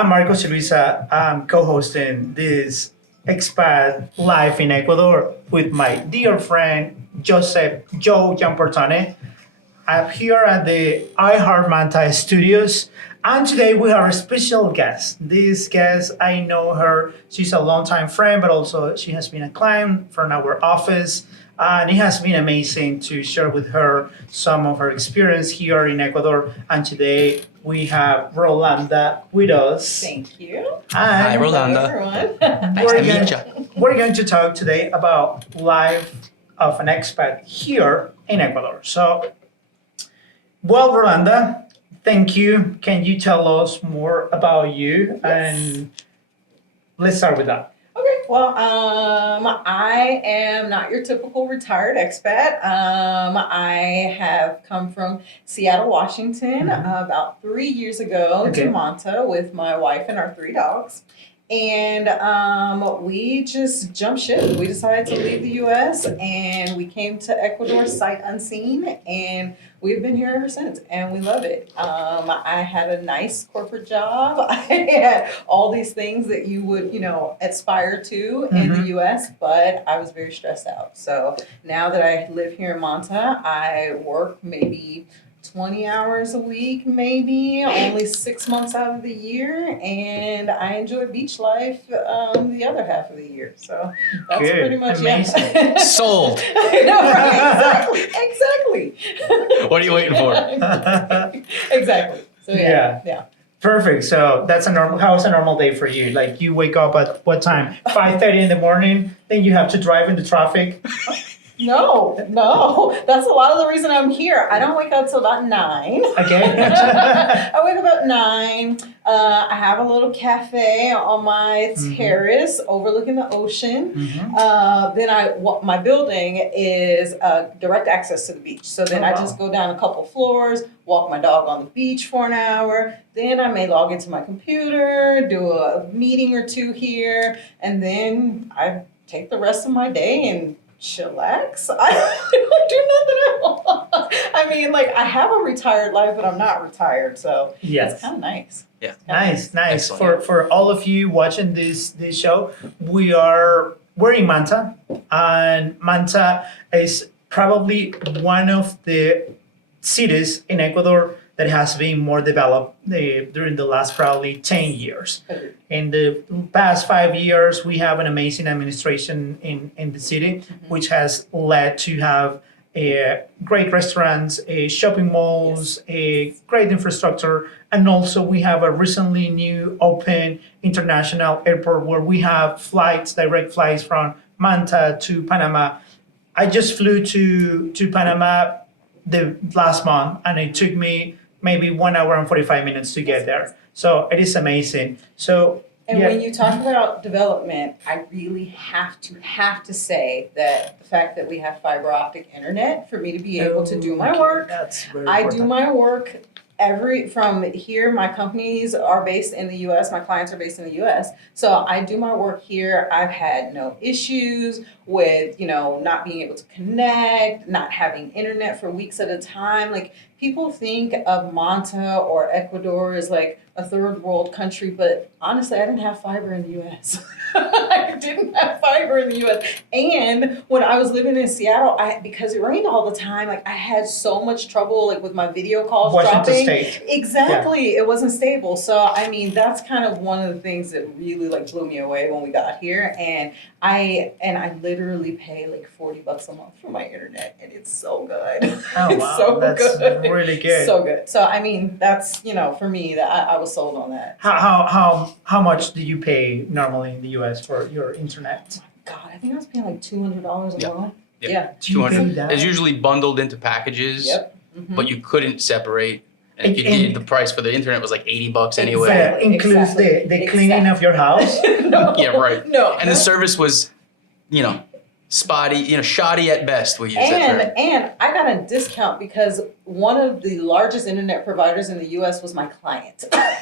I'm Marco Chiluisa. I'm co-hosting this Expat Life in Ecuador with my dear friend Joseph Joe Giamportone. I'm here at the Manta Studios, and today we have a special guest. This guest, I know her. She's a longtime friend, but also she has been a client from our office. And it has been amazing to share with her some of her experience here in Ecuador. And today we have Rolanda with us. Thank you. And Hi, Rolanda. Everyone. Nice to meet you. We're going to talk today about life of an expat here in Ecuador. So, well, Rolanda, thank you. Can you tell us more about you? Yes. And let's start with that. Okay, well, I am not your typical retired expat. I have come from Seattle, Washington, about 3 years ago to Manta with my wife and our 3 dogs. And we just jumped ship. We decided to leave the U.S. and we came to Ecuador sight unseen, and we've been here ever since, and we love it. I had a nice corporate job. I had all these things that you would, aspire to in the U.S., but I was very stressed out. So now that I live here in Manta, I work maybe 20 hours a week, maybe, only 6 months out of the year, and I enjoy beach life the other half of the year. So that's pretty much it. Sold. I know, right? Exactly. What are you waiting for? Exactly. So yeah. Perfect. So that's how's a normal day for you? Like you wake up at what time? 5:30 in the morning, then you have to drive in the traffic. No. That's a lot of the reason I'm here. I don't wake up till about 9. Okay. I wake up at 9. I have a little cafe on my terrace overlooking the ocean. Then my building is direct access to the beach. So then I just go down a couple floors, walk my dog on the beach for an hour. Then I may log into my computer, do a meeting or two here, and then I take the rest of my day and chillax. I don't do nothing else. I mean, I have a retired life, but I'm not retired, so it's kind of nice. Yeah. Nice. Excellent. For all of you watching this show, we're in Manta, and Manta is probably one of the cities in Ecuador that has been more developed during the last probably 10 years. In the past 5 years, we have an amazing administration in the city, which has led to have great restaurants, shopping malls, a great infrastructure, and also we have a recently new open international airport where we have direct flights from Manta to Panama. I just flew to Panama the last month, and it took me maybe 1 hour and 45 minutes to get there. So it is amazing. So when you talk about development, I really have to say that the fact that we have fiber optic internet for me to be able to do my work. That's very I important. do my work from here. My companies are based in the U.S. My clients are based in the U.S. So I do my work here. I've had no issues with, not being able to connect, not having internet for weeks at a time. People think of Manta or Ecuador as a third world country, but honestly, I didn't have fiber in the U.S. I didn't have fiber in the U.S. And when I was living in Seattle, because it rained all the time, I had so much trouble with my video calls dropping. State. Exactly. Yeah. It wasn't stable. So, that's kind of one of the things that really blew me away when we got here. And I literally pay $40 a month for my internet, and it's so good. Oh, It's wow. so That's good. really good. So good. So that's for me that I was sold on that. How much do you pay normally in the U.S. for your internet? God, I think I was paying $200 a month. Yep. Yeah. 200. It's usually bundled into packages, but you couldn't separate. And if you did, the price for the internet was $80 anyway. That includes the cleaning of your house? No. Yeah, right. No. And the service was, spotty, shoddy at best, we use that term. And I got a discount because one of the largest internet providers in the U.S. was my client. So I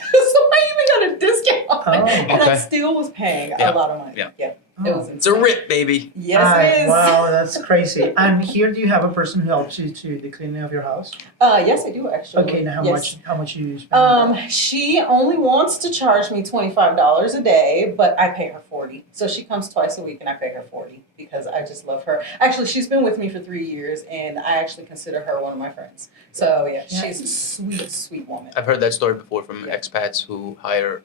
even got a discount. And I still was paying a lot of money. Yeah. It was It's a rip, baby. Yes, it is. Wow, that's crazy. And here, do you have a person who helps you to the cleaning of your house? Yes, I do actually. Okay, now Yes. how much you spend? on that? She only wants to charge me $25 a day, but I pay her $40. So she comes twice a week, and I pay her $40 because I just love her. Actually, she's been with me for 3 years, and I actually consider her one of my friends. So yeah, she's a sweet, sweet woman. I've heard that story before from expats who hire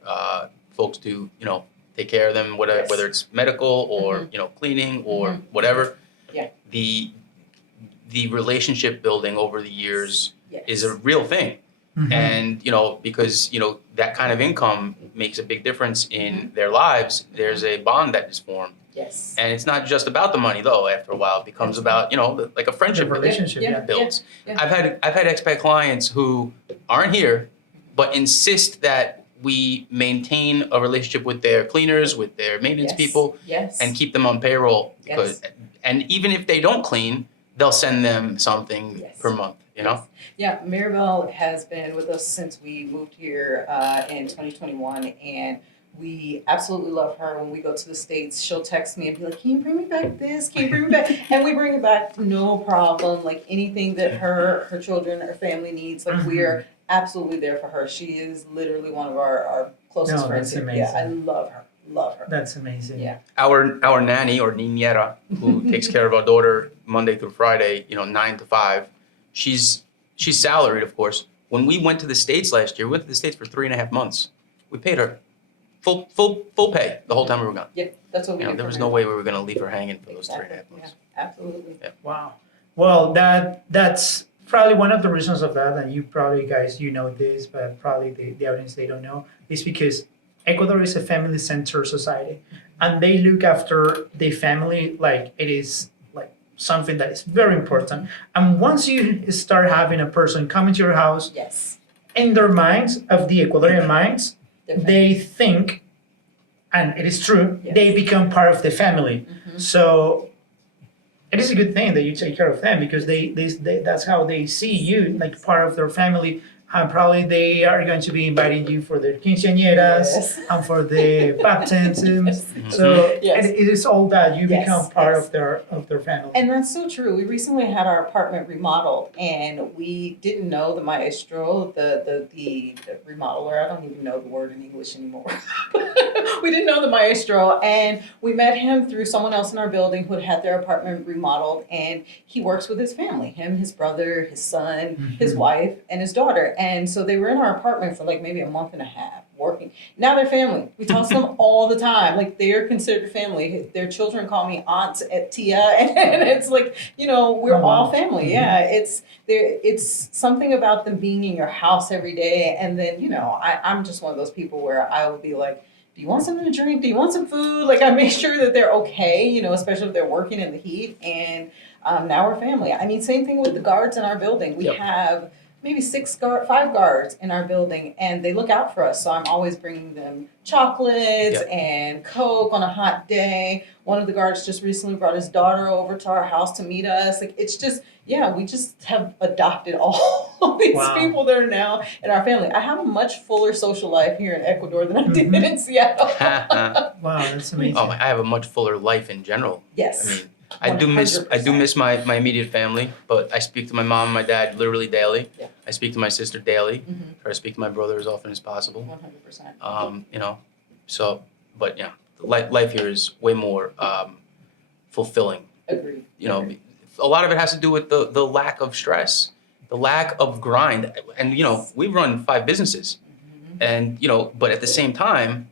folks to, take care of them, whether Yes. whether it's medical or cleaning or whatever. Yeah. The relationship building over the years Yes. is a real thing, and because that kind of income makes a big difference in their lives. There's a bond that is formed, Yes. and it's not just about the money though. After a while, it becomes about like a friendship The relationship, Yeah. yeah. builds. Yeah. I've had expat clients who aren't here, but insist that we maintain a relationship with their cleaners, with their maintenance Yes. people, Yes. and keep them on payroll. Because, and even if they don't clean, they'll send them something Yes. per month. Yeah, Maribel has been with us since we moved here in 2021, and we absolutely love her. When we go to the States, she'll text me and be like, "Can you bring me back this? Can you bring me back?" And we bring it back, no problem. Like anything that her children or family needs, like we are absolutely there for her. She is literally one of our closest No, friends. that's here. Yeah, I amazing. love her. Love her. That's amazing. Yeah. Our nanny or niñera, who takes care of our daughter Monday through Friday, 9 to 5, she's salaried, of course. When we went to the States last year, we went to the States for 3.5 months. We paid her full pay the whole time we were gone. Yeah, that's what we do. There for was her. no way we were going to leave her hanging for those Exactly. 3.5 months. Yeah, absolutely. Wow. Well, that's probably one of the reasons of that, and you probably guys know this, but probably the audience they don't know, is because Ecuador is a family-centered society, and they look after the family like it is like something that is very important. And once you start having a person come into your house, Yes. in their minds, of the Ecuadorian minds, they think, and it is true, Yes. they become part of the family. So it is a good thing that you take care of them, because they that's how they see you, like part of their family. And probably they are going to be inviting you for their quinceañeras Yes. and for the baptisms. Yes. So Yes. it is all that you Yes, become part yes. of their family. And that's so true. We recently had our apartment remodeled, and we didn't know the maestro, the remodeler. I don't even know the word in English anymore. We didn't know the maestro, and we met him through someone else in our building who had their apartment remodeled, and he works with his family, him, his brother, his son, his wife, and his daughter. And so they were in our apartment for like maybe a month and a half working. Now they're family. We talk to them all the time. Like they are considered family. Their children call me Aunt Tia, and it's like, we're all family. Yeah, it's something about them being in your house every day. And then, I'm just one of those people where I will be like, do you want something to drink? Do you want some food? Like I make sure that they're okay, especially if they're working in the heat. And now we're family. I mean, same thing with the guards in our building. We have maybe 5 guards in our building, and they look out for us. So I'm always bringing them chocolates and Coke on a hot day. One of the guards just recently brought his daughter over to our house to meet us. Like it's just, we just have adopted all these people that are now in our family. I have a much fuller social life here in Ecuador than I did in Seattle. Wow, that's amazing. Oh, I have a much fuller life in general. Yes. I mean, I do miss my immediate family, but I speak to my mom and my dad literally daily. Yeah. I speak to my sister daily. Try to speak to my brother as often as possible. 100%. So, but yeah, life here is way more fulfilling. Agreed. A lot of it has to do with the lack of stress, the lack of grind, and we run 5 businesses, and but at the same time,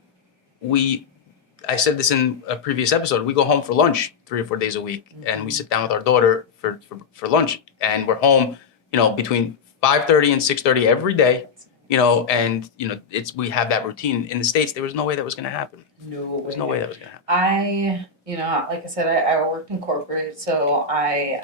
I said this in a previous episode, we go home for lunch 3 or 4 days a week, and we sit down with our daughter for lunch, and we're home, between 5:30 and 6:30 every day, and we have that routine. In the States, there was no way that was going to happen. There was no way that was going to happen. Like I said, I worked in corporate, so I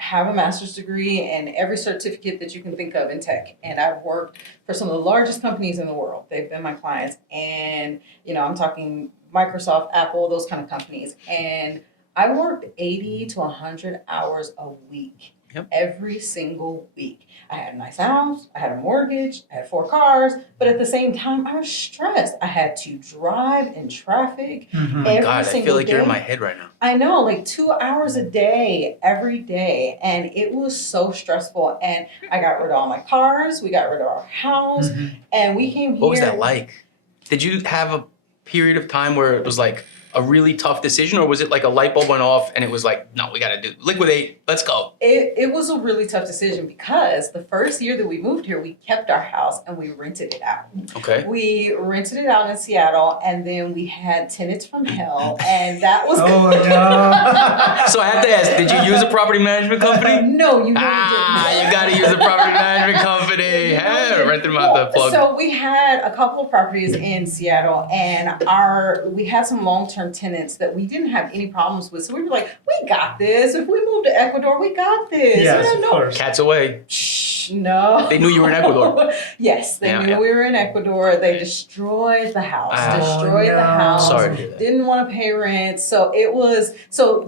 have a master's degree and every certificate that you can think of in tech. And I've worked for some of the largest companies in the world. They've been my clients. And, I'm talking Microsoft, Apple, those kind of companies. And I worked 80 to 100 hours a week. Yep. Every single week. I had a nice house, I had a mortgage, I had 4 cars, but at the same time, I was stressed. I had to drive in traffic Mhm. every God, I single feel like day. you're in my head right now. I know, like 2 hours a day, every day. And it was so stressful. And I got rid of all my cars, we got rid of our house, Mhm. and we came here. What was that like? Did you have a period of time where it was like a really tough decision, or was it like a light bulb went off and it was like, no, we gotta liquidate, let's go? It was a really tough decision because the first year that we moved here, we kept our house and we rented it out. Okay. We rented it out in Seattle, and then we had tenants from hell, and that was. Oh no. So I have to ask, did you use a property management company? No, you know You gotta use a property management company. Hey, rented them out the plug. So we had a couple of properties in Seattle, and we had some long-term tenants that we didn't have any problems with. So we were like, we got this. If we move to Ecuador, we got this. Yes, of no. course. Cats away. Shh, no. They knew you were in Ecuador. Yes, they knew we were in Ecuador. They destroyed the house. Oh, no. House. Sorry to hear that. Didn't want to pay rent. So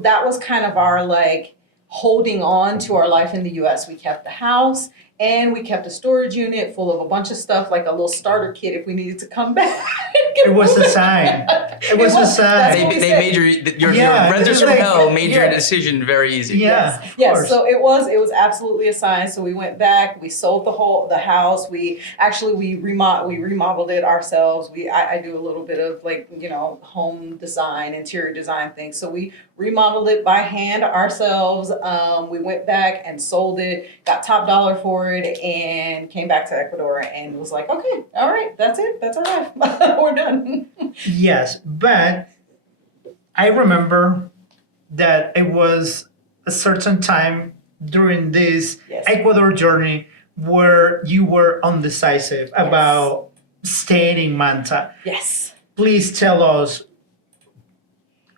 that was kind of our like holding on to our life in the US. We kept the house and we kept a storage unit full of a bunch of stuff, like a little starter kit if we needed to come back. It was a sign. It was a sign. They made your renters from hell made your decision very easy. Yeah. Yes. So it was absolutely a sign. So we went back. We sold the house. We remodeled it ourselves. I do a little bit of like home design, interior design things. So we remodeled it by hand ourselves. We went back and sold it. Got top dollar for it, and came back to Ecuador and was like, okay, all right, that's it. That's our life. We're done. Yes, but I remember that it was a certain time during this Ecuador journey where you were undecisive about staying in Manta. Yes. Please tell us,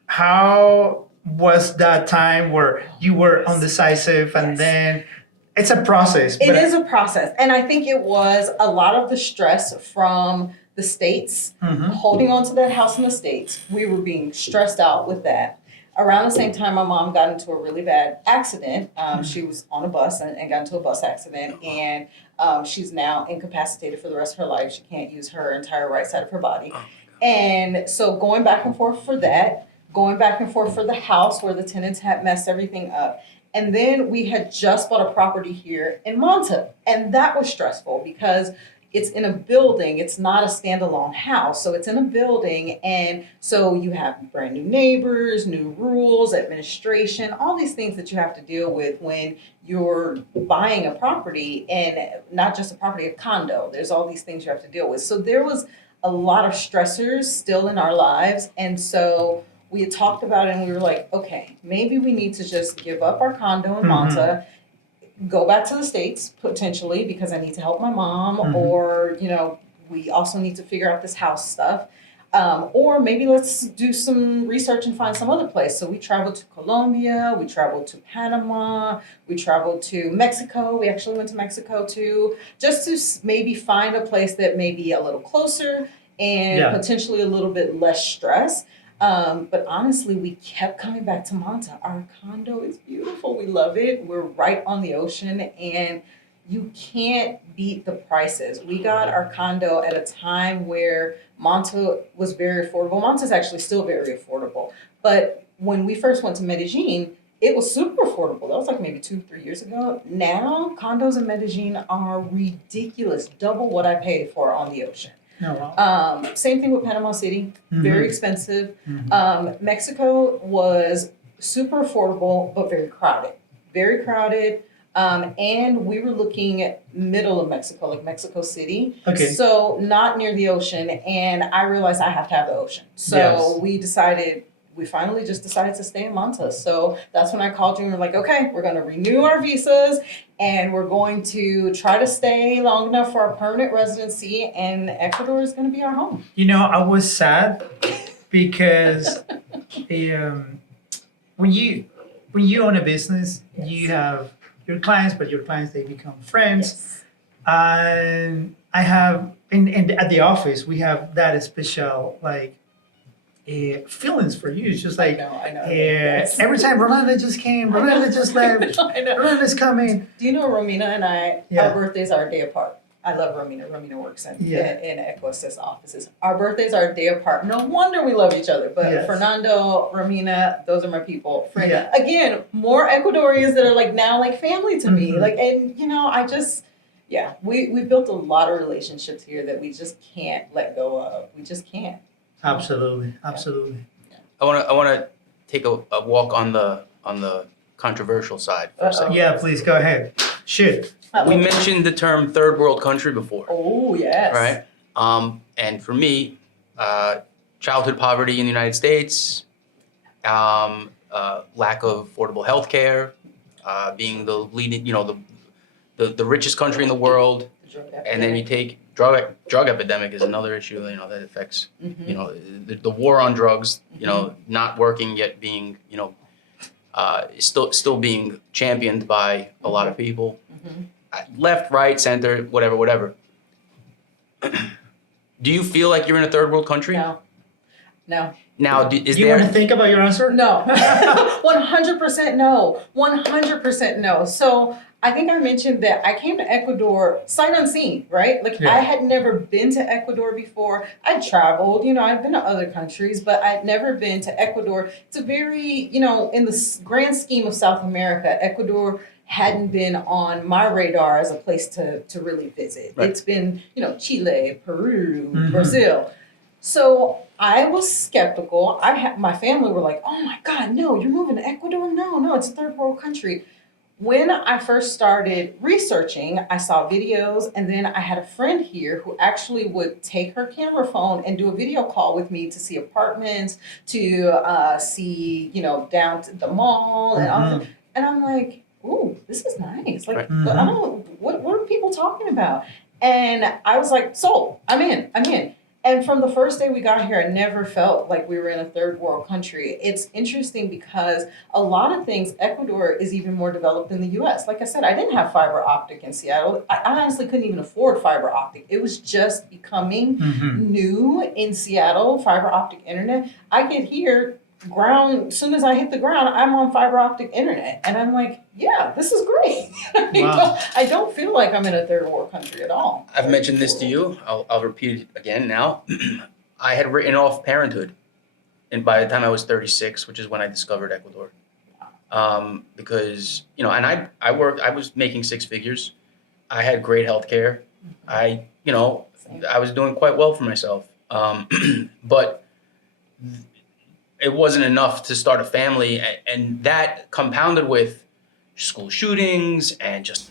how was that time where you were undecisive and then it's a process. It is a process. And I think it was a lot of the stress from the States, holding on to that house in the States. We were being stressed out with that. Around the same time, my mom got into a really bad accident. She was on a bus and got into a bus accident. And she's now incapacitated for the rest of her life. She can't use her entire right side of her body. And so going back and forth for that, going back and forth for the house where the tenants had messed everything up. And then we had just bought a property here in Manta. And that was stressful because it's in a building. It's not a standalone house. So it's in a building. And so you have brand new neighbors, new rules, administration, all these things that you have to deal with when you're buying a property, and not just a property, a condo. There's all these things you have to deal with. So there was a lot of stressors still in our lives. And so we had talked about it and we were like, okay, maybe we need to just give up our condo in Manta, go back to the States potentially because I need to help my mom, or, we also need to figure out this house stuff. Or maybe let's do some research and find some other place. So we traveled to Colombia, we traveled to Panama, we traveled to Mexico. We actually went to Mexico too, just to maybe find a place that may be a little closer and potentially a little bit less stress. But honestly, we kept coming back to Manta. Our condo is beautiful. We love it. We're right on the ocean, and you can't beat the prices. We got our condo at a time where Manta was very affordable. Manta is actually still very affordable. But when we first went to Medellin, it was super affordable. That was like maybe 2-3 years ago. Now, condos in Medellin are ridiculous, double what I paid for on the ocean. Oh, wow. Same thing with Panama City, very expensive. Mexico was super affordable, but very crowded. Very crowded. And we were looking at middle of Mexico, like Mexico City. Okay. So not near the ocean. And I realized I have to have the ocean. So we finally just decided to stay in Manta. So that's when I called you and we're like, okay, we're going to renew our visas and we're going to try to stay long enough for our permanent residency, and Ecuador is going to be our home. I was sad because when you own a business, you have your clients, but your clients, they become friends. And I have, at the office, we have that special, like, feelings for you. It's just I like know. Yes. every time Rolanda just came, Rolanda just left, I know. Rolanda's coming. Do you know Romina and I, Yeah. our birthdays are a day apart. I love Romina. Romina works in Equasis offices. Our birthdays are a day apart. No wonder we love each other. But Yes. Fernando, Romina, those are my people. Yeah. Again, more Ecuadorians that are like now like family to me. Mhm. Like, and you know, we built a lot of relationships here that we just can't let go of. We just can't. Absolutely. I want to take a walk on the controversial side for a second. Yeah, please go ahead. Shoot. We mentioned the term third world country before. Oh yes. Right. And for me, childhood poverty in the United States, lack of affordable health care, being the leading, the richest country in the world, and then you take drug epidemic is another issue, that affects, the war on drugs, not working yet being, still being championed by a lot of people, left, right, center, whatever. Do you feel like you're in a third world country? No. Now, Do you want to think about your answer? No. 100% no. 100% no. So I think I mentioned that I came to Ecuador sight unseen, right? Like Yeah. I had never been to Ecuador before. I'd traveled, I've been to other countries, but I'd never been to Ecuador. It's a very, in the grand scheme of South America, Ecuador hadn't been on my radar as a place to really visit. Right. It's been, Chile, Peru, Mhm. Brazil. So I was skeptical. My family were like, "Oh my God, no, you're moving to Ecuador? No, it's a third world country." When I first started researching, I saw videos, and then I had a friend here who actually would take her camera phone and do a video call with me to see apartments, to see, down to the mall, and all that. And I'm like, "Ooh, this is nice." Like, Right. but I don't. What are people talking about? And I was like, "Sold. I'm in." And from the first day we got here, I never felt like we were in a third world country. It's interesting because a lot of things, Ecuador is even more developed than the US. Like I said, I didn't have fiber optic in Seattle. I honestly couldn't even afford fiber optic. It was just becoming new in Seattle, fiber optic internet. I get here, as soon as I hit the ground, I'm on fiber optic internet. And I'm like, yeah, this is great. Wow. I don't feel like I'm in a third world country at all. I've mentioned this to you. I'll repeat it again now. I had written off parenthood, and by the time I was 36, which is when I discovered Ecuador, because and I was making six figures. I had great health care. I was doing quite well for myself, but it wasn't enough to start a family, and that compounded with school shootings and just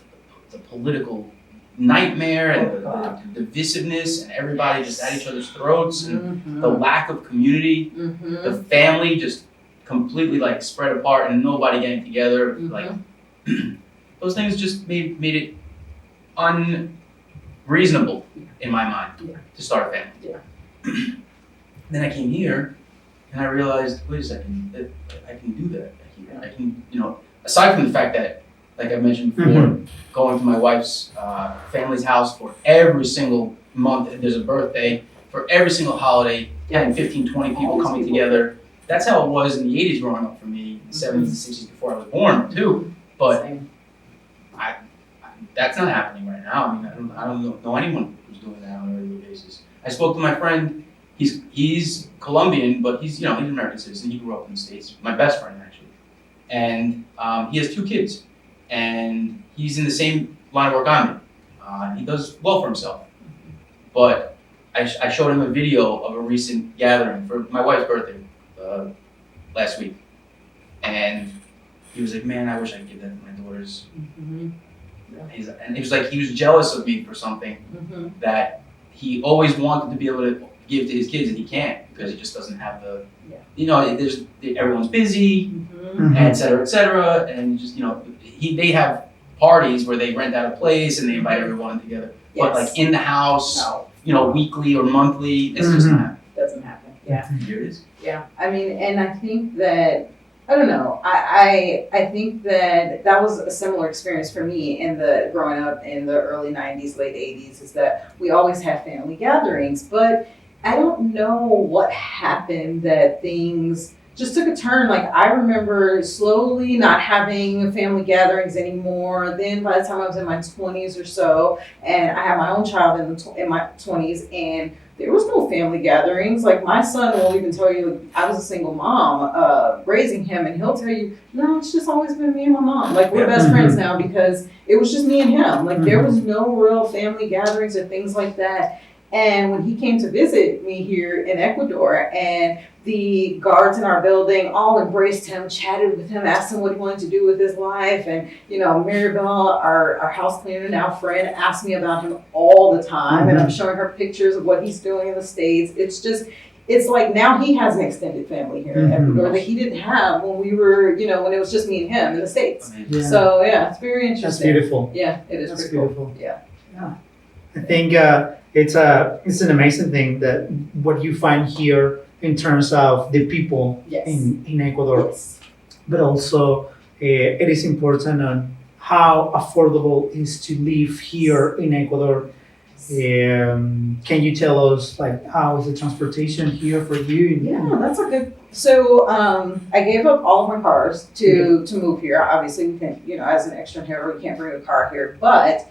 the political nightmare and the divisiveness and everybody just at each other's throats and the lack of community, the family just completely like spread apart and nobody getting together. Like those things just made it unreasonable in my mind to start a family. Then I came here and I realized, wait a second, that I can do that. I can, aside from the fact that, like I mentioned before, going to my wife's family's house for every single month, if there's a birthday, for every single holiday, having 15, 20 people coming together. That's how it was in the 80s growing up for me, in the 70s and 60s before I was born too. But that's not happening right now. I mean, I don't know anyone who's doing that on a regular basis. I spoke to my friend. He's Colombian, but he's an American citizen. He grew up in the States. My best friend actually, and he has 2 kids, and he's in the same line of work I'm in. He does well for himself, but I showed him a video of a recent gathering for my wife's birthday last week, and he was like, "Man, I wish I could give that to my daughters." And he was like, he was jealous of me for something that he always wanted to be able to give to his kids, and he can't because he just doesn't have the, everyone's busy, et cetera, and just they have parties where they rent out a place and they invite everyone together, but like in the house, weekly or monthly, it's just not. Doesn't happen. Yeah. Here it is. Yeah. I mean, and I think that I don't know. I think that was a similar experience for me in the growing up in the early 90s, late 80s, is that we always had family gatherings, but I don't know what happened that things just took a turn. Like I remember slowly not having family gatherings anymore. Then by the time I was in my 20s or so, and I had my own child in my 20s, and there was no family gatherings. Like my son will even tell you, like, I was a single mom raising him, and he'll tell you, no, it's just always been me and my mom. Like we're best friends now because it was just me and him. Like there was no real family gatherings or things like that. And when he came to visit me here in Ecuador, and the guards in our building all embraced him, chatted with him, asked him what he wanted to do with his life. And, you know, Maribel, our house cleaner, now friend, asked me about him all the time. And I'm showing her pictures of what he's doing in the States. It's like now he has an extended family here in Ecuador that he didn't have when we were, you know, when it was just me and him in the States. Yeah. So, yeah, it's very interesting. That's beautiful. Yeah, it is That's pretty beautiful. cool. Yeah. I think it's an amazing thing that what you find here in terms of the people Yes. in Ecuador, Yes. but also it is important on how affordable it is to live here in Ecuador. Can you tell us like how is the transportation here for you? Yeah, that's a good. So I gave up all of my cars to move here. Obviously, we can, you know, as an extra here, we can't bring a car here. But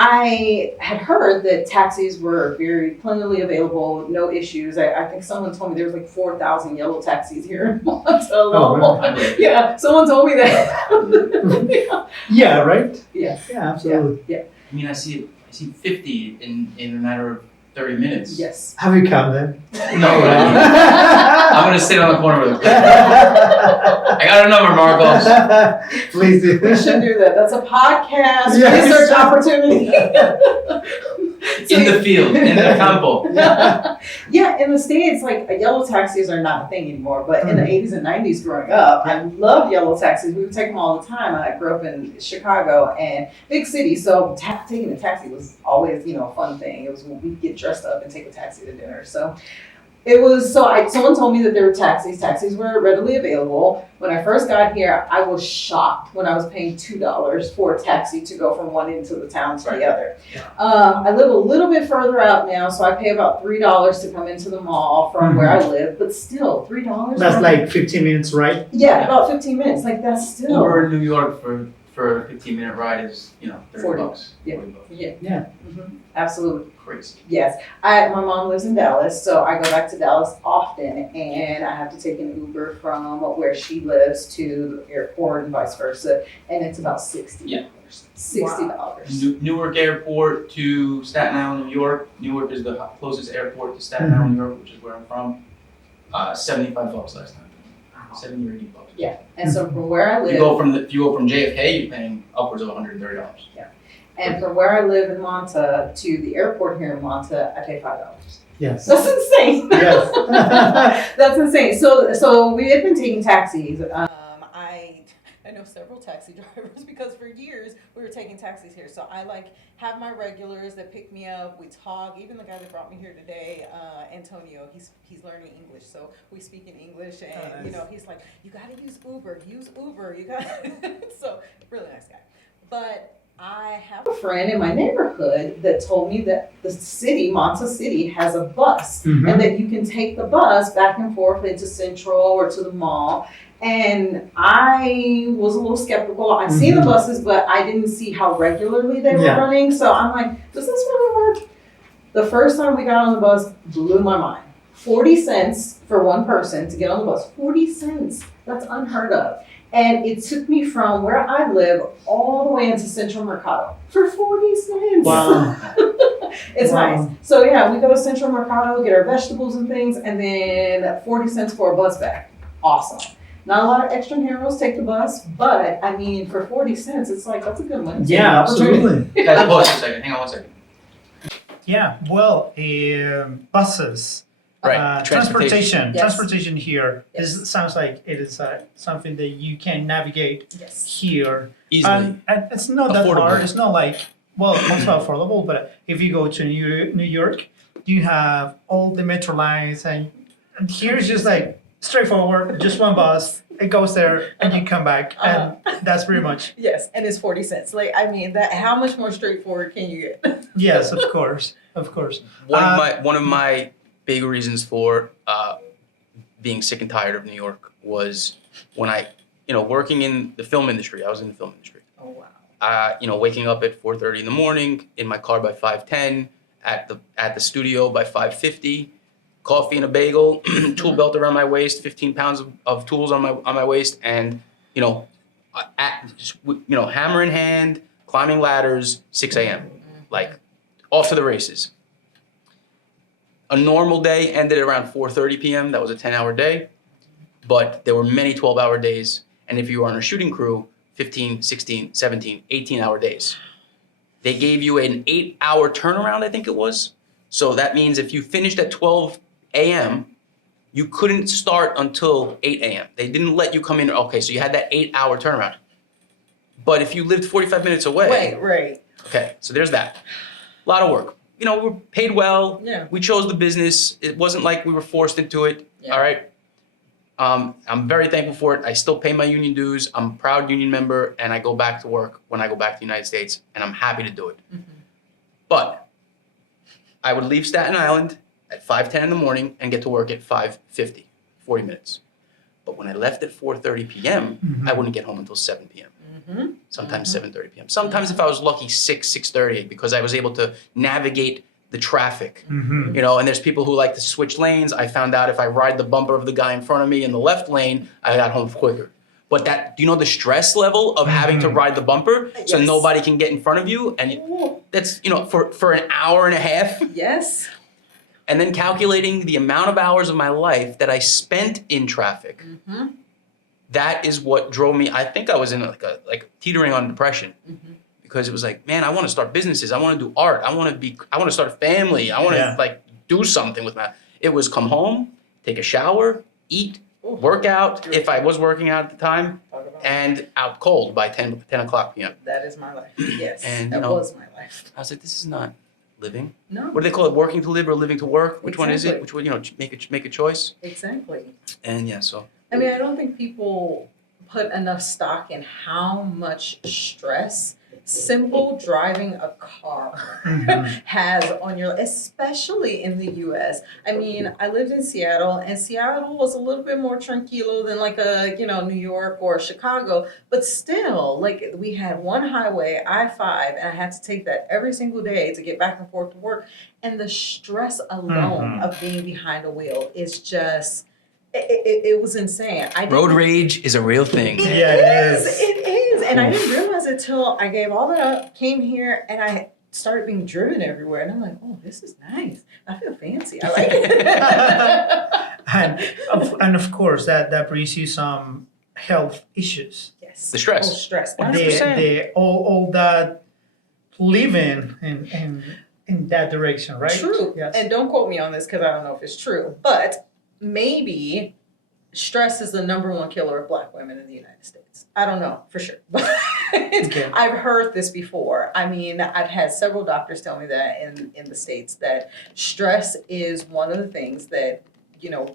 I had heard that taxis were very plentifully available, no issues. I think someone told me there was like 4,000 yellow taxis here in Manta alone. Oh, wow. Yeah, someone told me that. Yeah, right? Yeah. Yeah, absolutely. Yeah. I mean, I see 50 in a matter of 30 minutes. Yes. Have you come then? No, I'm gonna sit on the corner with it. I got a number, Marcos. Please do. We should do that. That's a podcast Yes. research opportunity. In the field, in the campo. Yeah, in the States, like yellow taxis are not a thing anymore. But in the 80s and 90s growing up, I loved yellow taxis. We would take them all the time. I grew up in Chicago and big city. So taking a taxi was always, you know, a fun thing. It was when we'd get dressed up and take a taxi to dinner. So it was, someone told me that there were taxis. Taxis were readily available. When I first got here, I was shocked when I was paying $2 for a taxi to go from one end of the town to the other. Yeah. I live a little bit further out now, so I pay about $3 to come into the mall from where I live, but still, $3? That's like 15 minutes, right? Yeah, about 15 minutes. Like, that's still... Uber in New York for a 15-minute ride is, you know, 30 40. bucks. Yeah. 40 bucks. Yeah. Absolutely. Crazy. Yes. My mom lives in Dallas, so I go back to Dallas often, and I have to take an Uber from where she lives to the airport and vice versa, and it's about $60. Yeah. $60. Newark Airport to Staten Island, New York. Newark is the closest airport to Staten Island, New York, which is where I'm from. $75 last time. 70 or 80 bucks. Yeah. And so from where I live... If you go from JFK, you're paying upwards of $130. And from where I live in Manta to the airport here in Manta, I pay $5. Yes. That's insane. Yes. That's insane. So we had been taking taxis. I know several taxi drivers because for years we were taking taxis here. So I have my regulars that pick me up. We talk. Even the guy that brought me here today, Antonio, he's learning English, so we speak in English. And you know, he's like, you got to use Uber. Use Uber. You got. So really nice guy. But I have a friend in my neighborhood that told me that the city, Manta City, has a bus and that you can take the bus back and forth into Central or to the mall. And I was a little skeptical. I'd seen the buses, but I didn't see how regularly they were running. So I'm like, does this really work? The first time we got on the bus blew my mind. 40 cents for one person to get on the bus. 40 cents. That's unheard of. And it took me from where I live all the way into Central Mercado for 40 cents. Wow. It's nice. So yeah, we go to Central Mercado, get our vegetables and things, and then 40 cents for a bus back. Awesome. Not a lot of extra heroes take the bus, but I mean, for 40 cents, it's like, that's a good one. Yeah, absolutely. Guys, pause a second. Hang on 1 second. Yeah, well, buses. Right. Transportation. Yes. Transportation here. Yes. This sounds like it is something that you can navigate Yes. here. Easily. And it's not that Affordable. hard. It's not like, well, also affordable, but if you go to New York, you have all the metro lines, and here it's just like straightforward, just one bus. It goes there and you come back, and that's pretty much. Yes, and it's 40 cents. Like, I mean, that. How much more straightforward can you get? Yes, of course, of course. One of my big reasons for being sick and tired of New York was when I, working in the film industry. I was in the film industry. Oh, wow. Waking up at 4:30 in the morning, in my car by 5:10, at the studio by 5:50, coffee and a bagel, tool belt around my waist, 15 pounds of tools on my waist, and hammer in hand, climbing ladders, 6 a.m. Like off to the races. A normal day ended at around 4:30 p.m. That was a 10-hour day, but there were many 12-hour days, and if you were on a shooting crew, 15, 16, 17, 18-hour days. They gave you an 8-hour turnaround, I think it was. So that means if you finished at 12 a.m., you couldn't start until 8 a.m. They didn't let you come in. Okay, so you had that 8-hour turnaround. But if you lived 45 minutes away. Right. Okay, so there's that. A lot of work. We were paid well. Yeah. We chose the business. It wasn't like we were forced into it. Yeah. All right. I'm very thankful for it. I still pay my union dues. I'm a proud union member, and I go back to work when I go back to the United States, and I'm happy to do it. Mm-hmm. But I would leave Staten Island at 5:10 in the morning and get to work at 5:50, 40 minutes. But when I left at 4:30 p.m., I wouldn't get home until 7 p.m. Mm-hmm. Sometimes 7:30 p.m. Sometimes if I was lucky, 6:30, because I was able to navigate the traffic. And there's people who like to switch lanes. I found out if I ride the bumper of the guy in front of me in the left lane, I got home quicker. But do you know the stress level of having to ride the bumper so Yes. nobody can get in front of you? And that's, for an hour and a half. Yes. And then calculating the amount of hours of my life that I spent in traffic. Mm-hmm. That is what drove me. I think I was in like teetering on depression. Mm-hmm. Because it was like, man, I want to start businesses. I want to do art. I want to start a family. I want to do something with my. It was come home, take a shower, eat, work out if I was working out at the time, and out cold by 10 o'clock p.m. That is my life. Yes. And, that was my life. I was like, this is not living. No. What do they call it? Working to live or living to work? Which one is it? Exactly. Which one, make a choice. Exactly. And so. I mean, I don't think people put enough stock in how much stress simple driving a car has on your, especially in the U.S. I mean, I lived in Seattle, and Seattle was a little bit more tranquilo than like New York or Chicago, but still, like we had one highway, I-5, and I had to take that every single day to get back and forth to work. And the stress alone of being behind a wheel is just, it was insane. Road rage is a real thing. It is. And I didn't realize it till I gave all that up, came here, and I started being driven everywhere. And I'm like, oh, this is nice. I feel fancy. I like it. and of course, that brings you some health issues. Yes. The stress. Oh, stress. All that living in that direction, right? True. Yes. And don't quote me on this because I don't know if it's true, but maybe stress is the #1 killer of Black women in the United States. I don't know for sure, but I've heard this before. I mean, I've had several doctors tell me that in the States that stress is one of the things that,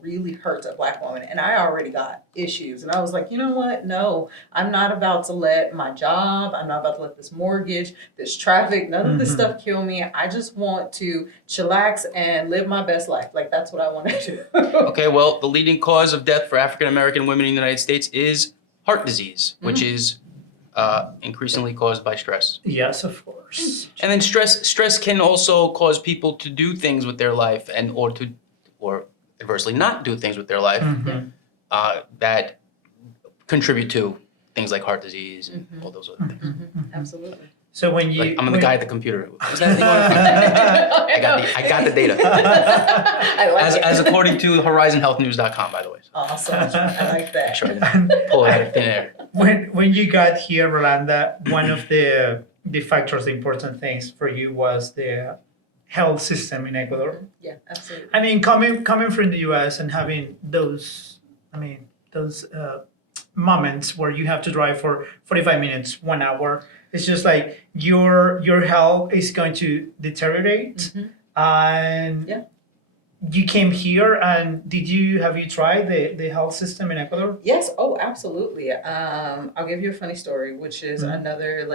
really hurts a Black woman. And I already got issues. And I was like, you know what? No, I'm not about to let my job, I'm not about to let this mortgage, this traffic, none of this stuff kill me. I just want to chillax and live my best life. Like, that's what I want to do. Okay, well, the leading cause of death for African American women in the United States is heart disease, which is increasingly caused by stress. Yes, of course. And then stress can also cause people to do things with their life or adversely not do things with their life that contribute to things like heart disease and all those other things. Absolutely. So when you, Like, I'm the guy at the computer. What's that thing on? I got the data. I like it. As according to HorizonHealthNews.com, by the way. Awesome. I like that. Make sure I didn't pull it out of thin air. when you got here, Rolanda, one of the factors, the important things for you was the health system in Ecuador. Yeah, absolutely. I mean, coming from the U.S. and having those moments where you have to drive for 45 minutes, 1 hour, it's just like your health is going to deteriorate. And you came here, and have you tried the health system in Ecuador? Yes. Oh, absolutely. I'll give you a funny story, which is another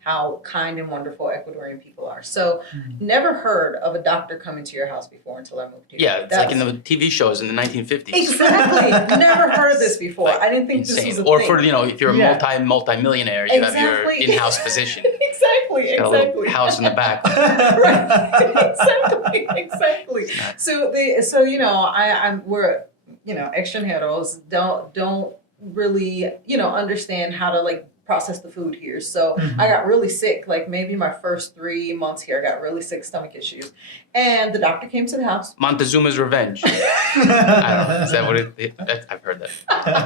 how kind and wonderful Ecuadorian people are. So never heard of a doctor coming to your house before until I moved here. Yeah, it's like in the TV shows in the 1950s. Exactly. Never heard of this before. Like, I didn't think insane. this was a or thing. for, you know, if you're a multi-millionaire, you have your in-house physician. Exactly. Got a little house in the back. Right. Exactly. So you know, we're, you know, extranjeros don't really, you know, understand how to like process the food here. So I got really sick, like maybe my first 3 months here, I got really sick, stomach issues. And the doctor came to the house. Montezuma's Revenge. I don't know. Is that what I've heard that.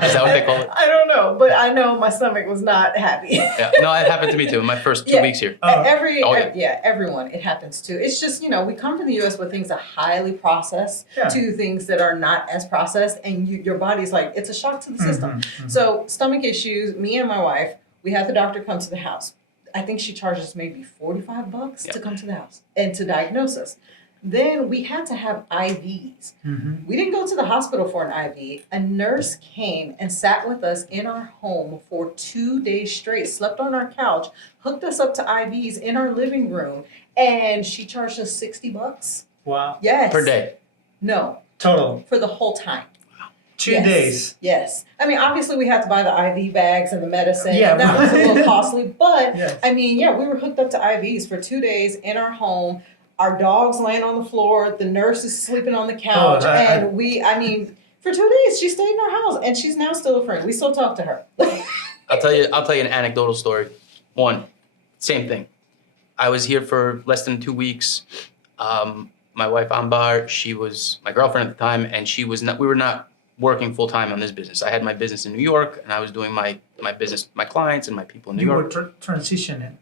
Is that what they call it? I don't know, but I know my stomach was not happy. Yeah. No, it happened to me too in my first 2 weeks here. Everyone, it happens too. It's just, you know, we come to the U.S. with things that are highly processed to things that are not as processed, and your body's like, it's a shock to the system. So stomach issues, me and my wife, we had the doctor come to the house. I think she charges maybe $45 to come to the house and to diagnose us. Then we had to have IVs. We didn't go to the hospital for an IV. A nurse came and sat with us in our home for 2 days straight, slept on our couch, hooked us up to IVs in our living room, and she charged us $60. Wow. Yes. Per day. No. Total. For the whole time. 2 days. Yes. I mean, obviously we had to buy the IV bags and the medicine. Yeah. And that was a little costly, but Yes. I mean, we were hooked up to IVs for 2 days in our home. Our dog's laying on the floor. The nurse is sleeping on the couch. I mean, for 2 days she stayed in our house, and she's now still a friend. We still talk to her. I'll tell you an anecdotal story. One, same thing. I was here for less than 2 weeks. My wife Ambar, she was my girlfriend at the time, and we were not working full time on this business. I had my business in New York, and I was doing my business, my clients and my people in New York. You were transitioning.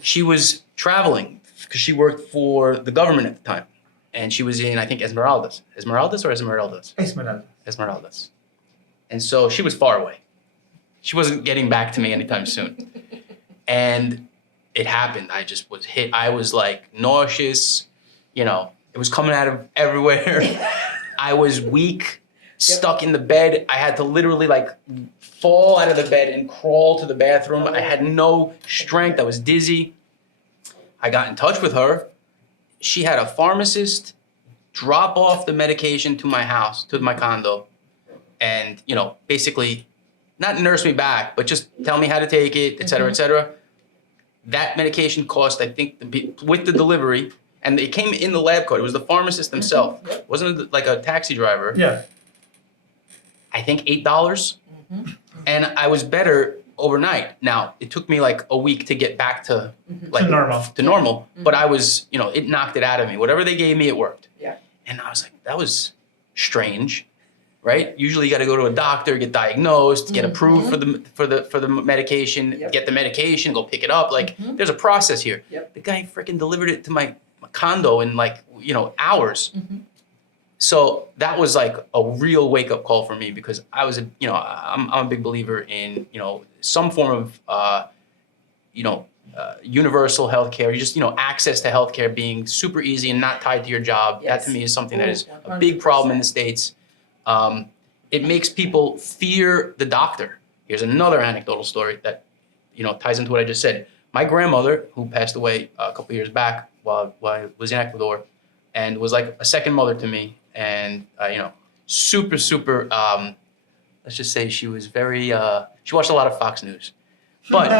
She was traveling because she worked for the government at the time, and she was in, I think, Esmeraldas. Esmeraldas. And so she was far away. She wasn't getting back to me anytime soon. And it happened. I just was hit. I was like nauseous, you know, it was coming out of everywhere. I was weak, stuck in the bed. I had to literally like fall out of the bed and crawl to the bathroom. I had no strength. I was dizzy. I got in touch with her. She had a pharmacist drop off the medication to my house, to my condo, and, you know, basically not nurse me back, but just tell me how to take it, et cetera, et cetera. That medication cost, I think, with the delivery, and it came in the lab coat. It was the pharmacist himself. It wasn't like a taxi driver. Yeah. I think $8. And I was better overnight. Now, it took me like a week to get back to like to normal, but I was, you know, it knocked it out of me. Whatever they gave me, it worked. Yeah. And I was like, that was strange, right? Usually you got to go to a doctor, get diagnosed, get approved for the medication, get the medication, go pick it up. Like there's a process here. The guy freaking delivered it to my condo in like, you know, hours. So that was like a real wake up call for me, because I was, you know, I'm a big believer in, you know, some form of, universal healthcare, just, you know, access to healthcare being super easy and not tied to your job. That to me is something that is a big problem in the States. It makes people fear the doctor. Here's another anecdotal story that, you know, ties into what I just said. My grandmother, who passed away a couple years back while I was in Ecuador, and was like a second mother to me, and you know, super, let's just say she was very, she watched a lot of Fox News, but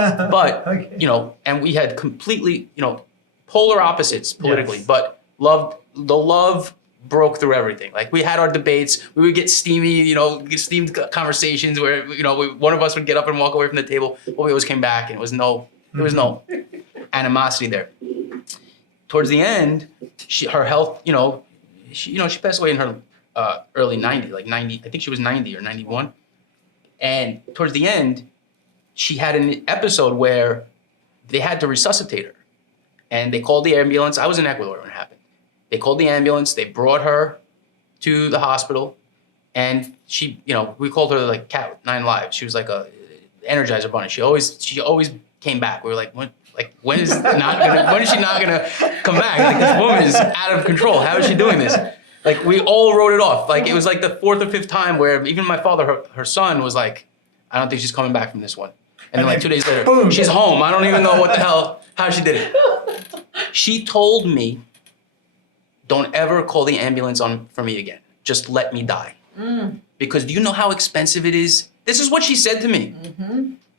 okay. You know, and we had completely, you know, polar opposites politically, but love broke through everything. Like we had our debates, we would get steamed conversations where, you know, one of us would get up and walk away from the table, but we always came back, and there was no animosity there. Towards the end, her health, she passed away in her early 90s, like 90, I think she was 90 or 91. And towards the end, she had an episode where they had to resuscitate her. And they called the ambulance. I was in Ecuador when it happened. They called the ambulance. They brought her to the hospital. And she, you know, we called her like Cat with 9 lives. She was like a Energizer bunny. She always came back. We were like, when is she not gonna come back? Like, this woman is out of control. How is she doing this? Like, we all wrote it off. Like, it was like the 4th or 5th time where even my father, her son, was like, I don't think she's coming back from this one. And then like 2 days later, boom. she's home. I don't even know what the hell, how she did it. She told me, don't ever call the ambulance on for me again. Just let me die. Because do you know how expensive it is? This is what she said to me.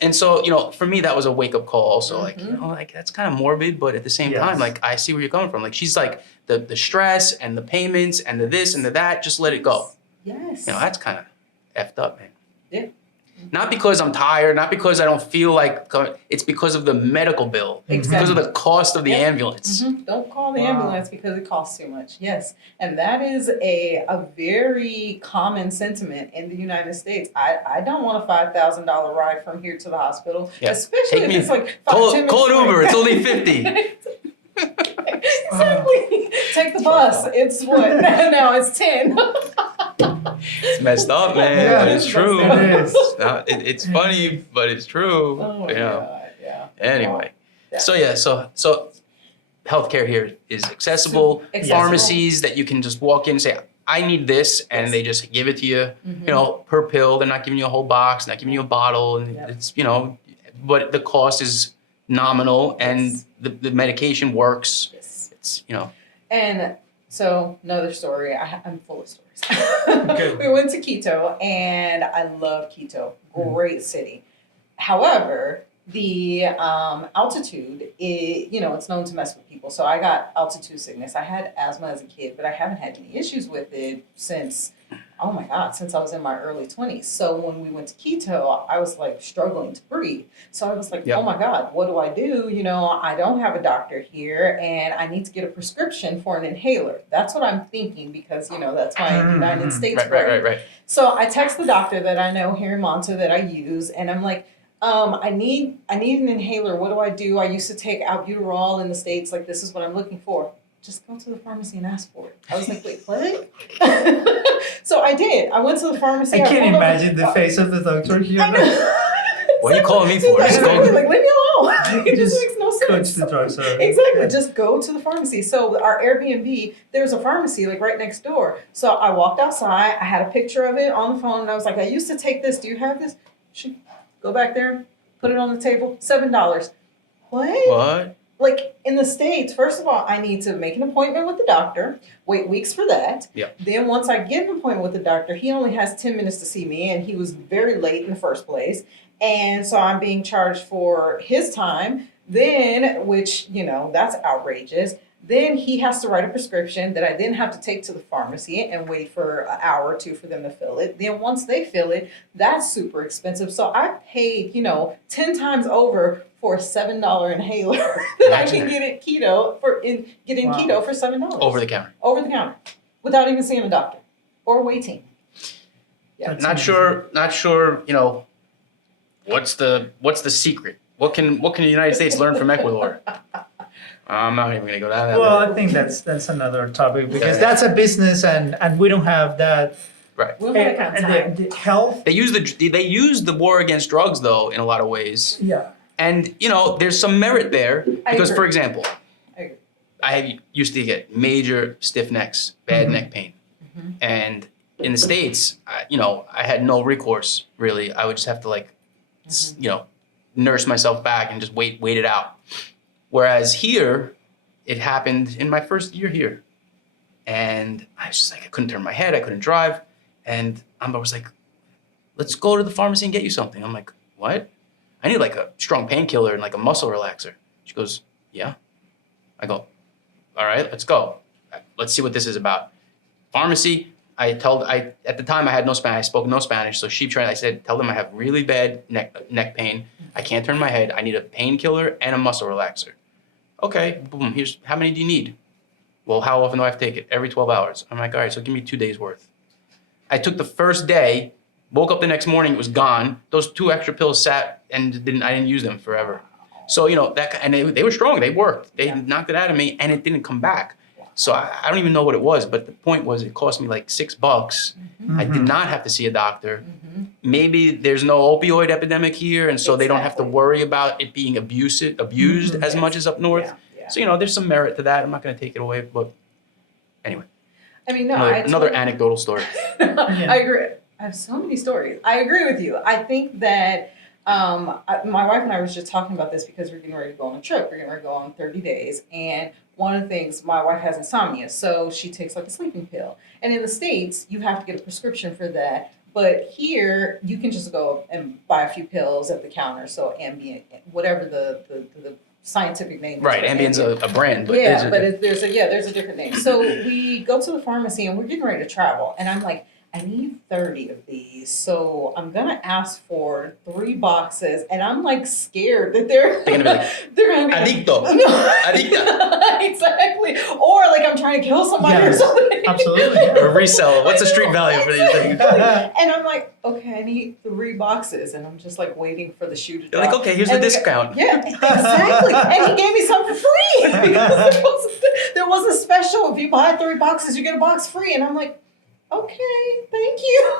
And so, you know, for me, that was a wake-up call also. Like, you know, like that's kind of morbid, but at the same time, like I see where you're coming from. Like she's like the stress and the payments and the this and the that, just let it go. Yes. You know, that's kind of effed up, man. Yeah. Not because I'm tired, not because I don't feel like it's because of the medical bill. It's because of the cost of the ambulance. Don't call the ambulance because it costs too much. Yes. And that is a very common sentiment in the United States. I don't want a $5,000 ride from here to the hospital, especially if it's like 5-10 minutes. Call an Uber, it's only 50. Exactly. Take the bus. It's what? Now it's 10. It's messed up, man. Yeah, but it's true. It is. It's funny, but it's true. Oh my you know. God, yeah. Anyway, Yeah. so healthcare here is accessible. Accessible. Pharmacies that you can just walk in and say, I need this, and they just give it to you. You know, per pill. They're not giving you a whole box, not giving you a bottle, and it's but the cost is nominal, and the medication works. Yes. It's And so another story. I'm full of stories. Okay. We went to Quito, and I love Quito. Great city. However, the altitude, it's known to mess with people. So I got altitude sickness. I had asthma as a kid, but I haven't had any issues with it since I was in my early 20s. So when we went to Quito, I was like struggling to breathe. So I was like, oh my God, what do? I don't have a doctor here, and I need to get a prescription for an inhaler. That's what I'm thinking, because, that's my United States brain. right. So I text the doctor that I know here in Manta that I use, and I'm like, I need an inhaler. What do? I used to take albuterol in the States. Like, this is what I'm looking for. Just go to the pharmacy and ask for it. I was like, wait, what? So I did. I went to the pharmacy. I can't imagine the face of the doctor here. I know. What are you calling me for? Just like, leave me alone. It just makes no Go sense. to the drugstore. Exactly. Just go to the pharmacy. So our Airbnb, there's a pharmacy like right next door. So I walked outside. I had a picture of it on the phone, and I was like, I used to take this. Do you have this? Go back there. Put it on the table. $7. What? Like in the States, first of all, I need to make an appointment with the doctor, wait weeks for that. Yeah. Then once I get an appointment with the doctor, he only has 10 minutes to see me, and he was very late in the first place. And so I'm being charged for his time, then, which, that's outrageous. Then he has to write a prescription that I then have to take to the pharmacy and wait for an hour or two for them to fill it. Then once they fill it, that's super expensive. So I paid, 10 times over for a $7 inhaler that I can get at Keto Keto for $7. Over the counter. Over the counter. Without even seeing a doctor or waiting. Yeah. Not sure, what's the secret? What can the United States learn from Ecuador? I'm not even gonna go down that. Well, I think that's another topic, because that's a business, and we don't have that. Right. We'll have that kind of time. The health. They use the war against drugs though in a lot of ways. Yeah. And there's some merit there because, for example, I I used to get major stiff necks, bad neck pain, and in the States, I had no recourse really. I would just have to nurse myself back and just wait it out. Whereas here, it happened in my first year here, and I was just like, I couldn't turn my head, I couldn't drive, and Amber was like, let's go to the pharmacy and get you something. I'm like, what? I need like a strong painkiller and like a muscle relaxer. She goes, yeah. I go, all right, let's go. Let's see what this is about. Pharmacy, at the time I had no Spanish, I spoke no Spanish, so I said, tell them I have really bad neck pain. I can't turn my head. I need a painkiller and a muscle relaxer. Okay, boom, here's, how many do you need? Well, how often do I have to take it? Every 12 hours. I'm like, all right, so give me 2 days worth. I took the first day, woke up the next morning, it was gone. Those 2 extra pills sat and I didn't use them forever. So, and they were strong, they worked. They knocked it out of me and it didn't come back. So I don't even know what it was, but the point was it cost me like $6. I did not have to see a doctor. Maybe there's no opioid epidemic here, and so they don't have to worry about it being abused as much as up north. Yeah. So, there's some merit to that. I'm not going to take it away, but anyway. I mean, no, another anecdotal story. I agree. I have so many stories. I agree with you. I think that My wife and I was just talking about this because we're getting ready to go on a trip. We're getting ready to go on 30 days. And one of the things, my wife has insomnia, so she takes like a sleeping pill. And in the States, you have to get a prescription for that. But here, you can just go and buy a few pills at the counter. So Ambien, whatever the scientific name is. Right, Ambien's a brand, but Yeah, but there's a different name. So we go to the pharmacy and we're getting ready to travel. And I'm like, I need 30 of these. So I'm going to ask for 3 boxes. And I'm like scared that they're going to be like, they're going to be adicto. No. Adicta. Exactly. Or like I'm trying to kill somebody or something. Absolutely. Or resell. What's the street value for these things? And I'm like, okay, I need 3 boxes. And I'm just like waiting for the shoe to drop. You're like, okay, here's the discount. Yeah, exactly. And he gave me some for free because there was a special. If you buy 3 boxes, you get a box free. And I'm like, okay, thank you.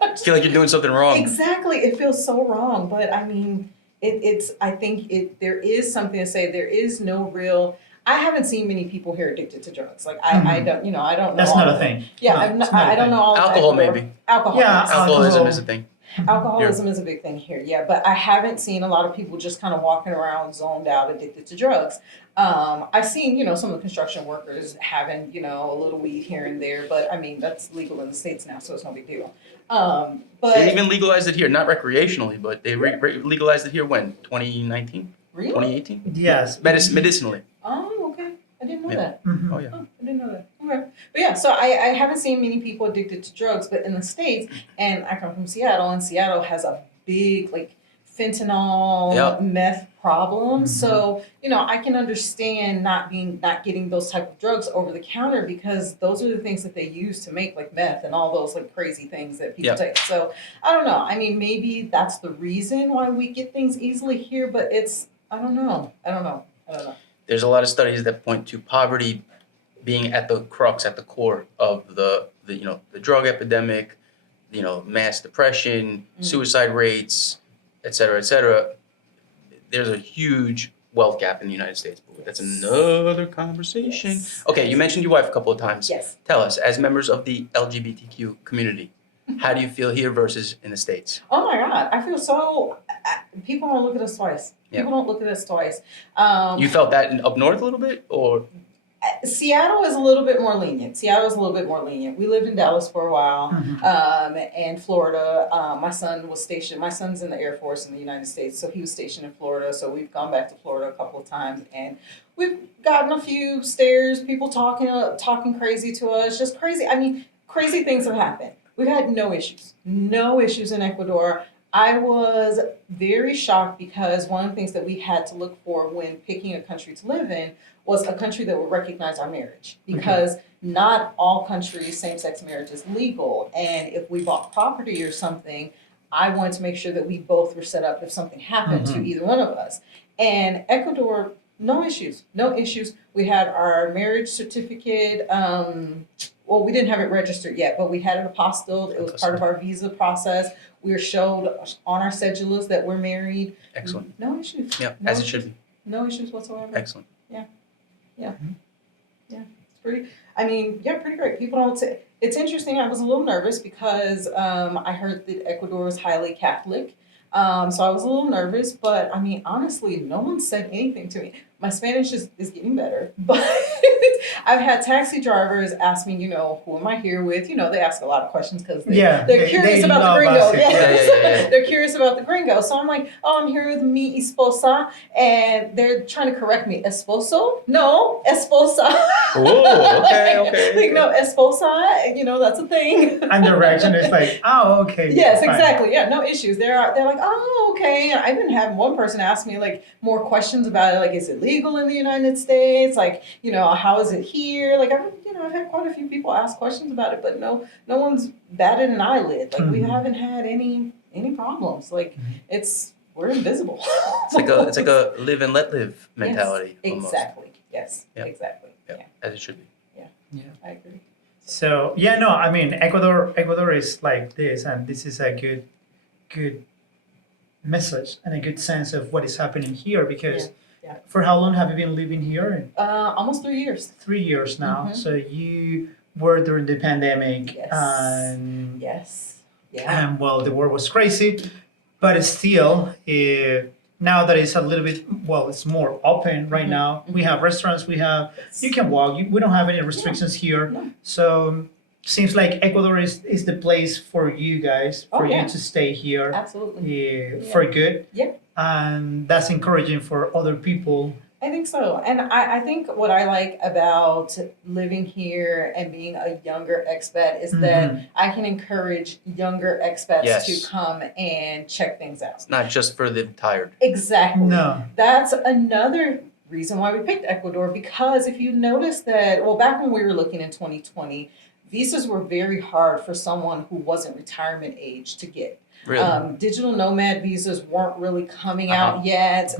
I feel like you're doing something wrong. Exactly. It feels so wrong. But I mean, I think there is something to say. There is no real, I haven't seen many people here addicted to drugs. Like I don't, I don't know. That's not a thing. Yeah, No, I don't know all of Alcohol, that. maybe. Alcohol. Yeah, yes. Alcoholism is a thing. Alcoholism is a big thing here, yeah, but I haven't seen a lot of people just kind of walking around zoned out, addicted to drugs. I've seen, some of the construction workers having, a little weed here and there, but I mean, that's legal in the States now, so it's no big deal. But They even legalized it here, not recreationally, but they legalized it here when? 2019? Really? 2018? Yes. Medicinally. Oh, okay. I didn't know Yeah. that. Mhm. Oh, yeah. Oh, I didn't know that. Okay. But yeah, so I haven't seen many people addicted to drugs, but in the States, and I come from Seattle, and Seattle has a big, like, fentanyl, Yep. meth problem. Mhm. So, I can understand not getting those type of drugs over the counter because those are the things that they use to make like meth and all those like crazy things that people Yep. take. So I don't know. I mean, maybe that's the reason why we get things easily here, but I don't know. There's a lot of studies that point to poverty being at the crux, at the core of the drug epidemic, mass depression, suicide rates, et cetera, et cetera. There's a huge wealth gap in the United States. But that's another conversation. Yes. Okay, you mentioned your wife a couple of times. Yes. Tell us, as members of the LGBTQ community, how do you feel here versus in the States? Oh my God, I feel so. People don't look at us twice. Yeah. People don't look at us twice. You felt that up north a little bit, or? Seattle is a little bit more lenient. We lived in Dallas for a while, Mhm. and Florida. My son was stationed. My son's in the Air Force in the United States, so he was stationed in Florida. So we've gone back to Florida a couple of times, and we've gotten a few stares, people talking crazy to us, just crazy. I mean, crazy things have happened. We've had no issues in Ecuador. I was very shocked because one of the things that we had to look for when picking a country to live in was a country that would recognize our marriage, because not all countries same-sex marriage is legal. And if we bought property or something, I wanted to make sure that we both were set up if something happened to either one of us. And Ecuador, no issues. We had our marriage certificate. Well, we didn't have it registered yet, but we had it apostilled. It was part of our visa process. We were showed on our cedulas that we're married. Excellent. No issues. Yeah, No as it issues. should be. No issues whatsoever. Excellent. It's pretty great. People don't say, it's interesting. I was a little nervous because I heard that Ecuador is highly Catholic. So I was a little nervous, but I mean, honestly, no one said anything to me. My Spanish is getting better, but I've had taxi drivers ask me, who am I here with? They ask a lot of questions because they're curious about the gringo. love us. Yeah. They're curious about the gringo. So I'm like, I'm here with mi esposa, and they're trying to correct me. Esposo? No, esposa. Oh, okay. Like, no, esposa, that's a thing. And the reaction is like, oh, okay. Yes, fine. exactly. Yeah, no issues. They're like, oh, okay. I've been having one person ask me like more questions about it, like, is it legal in the United States? Like, how is it here? Like, I've had quite a few people ask questions about it, but no one's batted an eyelid. Like, we haven't had any problems. Like, we're invisible. It's like a live and let live mentality. Yes, almost. exactly. Yes. Yeah. Exactly. Yeah, as it should be. Yeah. I agree. So I mean, Ecuador is like this, and this is a good message and a good sense of what is happening here. Because Yeah. for how long have you been living here? Almost 3 years. 3 years now. Mhm. So you were during the pandemic, Yes. and Yes. Yeah. well, the world was crazy. but still, now that it's a little bit, well, it's more open right now. We have restaurants, you can walk. We don't have any restrictions here. No. So seems like Ecuador is the place for you guys, for you to stay here. Absolutely. For good. Yeah. And that's encouraging for other people. I think so. And I think what I like about living here and being a younger expat is that I can encourage younger expats to come and check things out. It's not just for the tired. Exactly. No. That's another reason why we picked Ecuador, because if you notice that, well, back when we were looking in 2020, visas were very hard for someone who wasn't retirement age to get. Really? Digital nomad visas weren't really coming out yet.